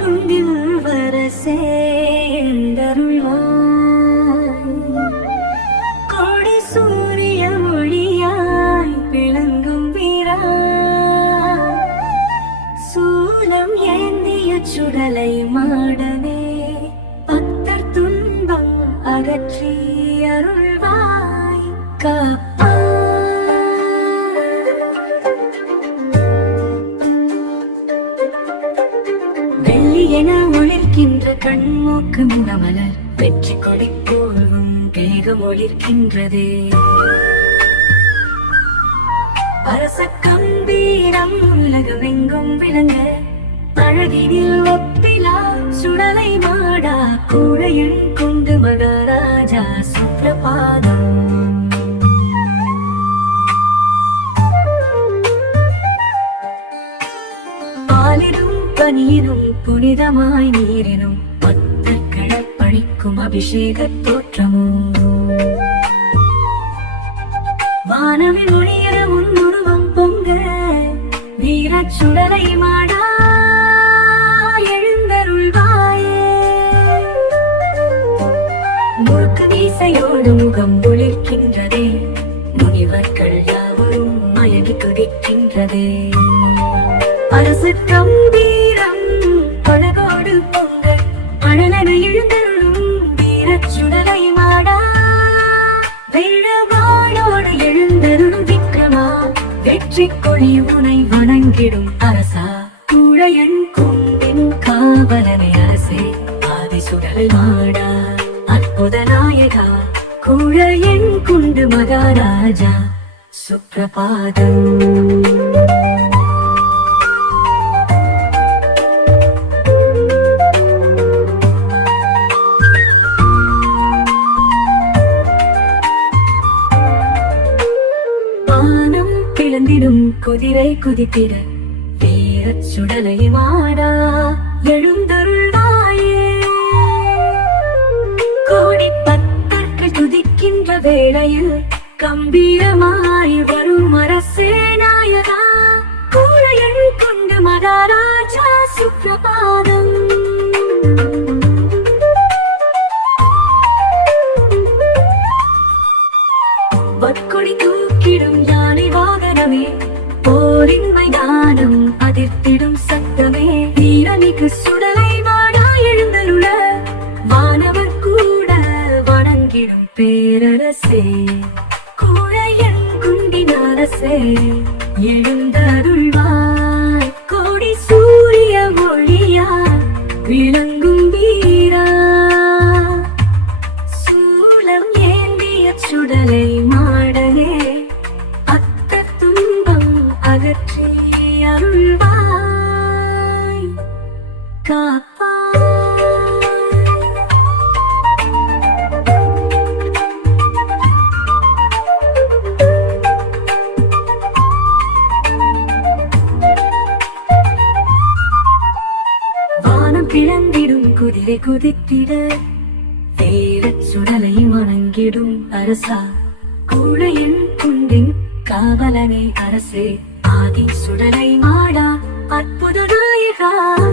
குண்டில் வர சேர்ந்தருள்வாய். கோடி சூரிய ஒளியாய் விளங்கும் வீரா. சூலம் ஏந்திய சுடலை மாடனே பக்தர் துன்பம் அகற்றி அருள்வாய். காப்பா என ஒளிர்கின்ற கண்மூக்கு முகமலர். வெற்றி கொடி போல்வும் வேகம் ஒளிர்கின்றது. அரச கம்பீரம் உலகமெங்கும் விளங்க. அழகினில் ஒப்பிலா சுடலை மாடா. கூழையன் கொண்டு மகாராஜா சுப்ரபாதம். பாலினும் பனியினும் புனிதமாய் நீரினும் பத்தர் கடற்பழிக்கும் அபிஷேக தோற்றமோ? வானவில் ஒளியர உன்னுருவம் பொங்க வீரச் சுடலை மாடா எழுந்தருள்வாயே. முழுக்க வீசையோடு முகம் ஒளிர்கின்றதே முனிவர்கள் யாவரும் மயங்கி துடிக்கின்றதே. அரசு கம்பீரம் வெற்றி உனை வணங்கிடும் அரசா. குழையன் கும்பின் காவலனை அரசே ஆதிசுடல் மாடா. அற்புத நாயகா குழையன் குண்டு மகாராஜா. சுப்ரபாதம். எழுந்திடும் குதிரை குதித்திட வீரச் சுடலை மாடா எழுந்தருள்வாயே. கோடி பத்தர்கள் துதிக்கின்ற வேளையில் கம்பீரமாய் வருமா சத்தமே போரின் மைதானம் அதிர்த்திடும் சத்தமே. வீரனுக்கு சுடலை வாடா எழுந்தருள வானவர் கூட வணங்கிடும் பேரரசே. கூழையன் குண்டின் அரசே எழுந்தருள்வாய் கோடி சூரிய ஒளியா விளங்கும் வீரா. பிளந்திடும் குதிரை குதித்திட. தேரச் சுடலை வணங்கிடும் அரசா. கூழையின் குண்டின் காவலனே அரசே. ஆதி சுடலை மாடா அற்புத நாயகா.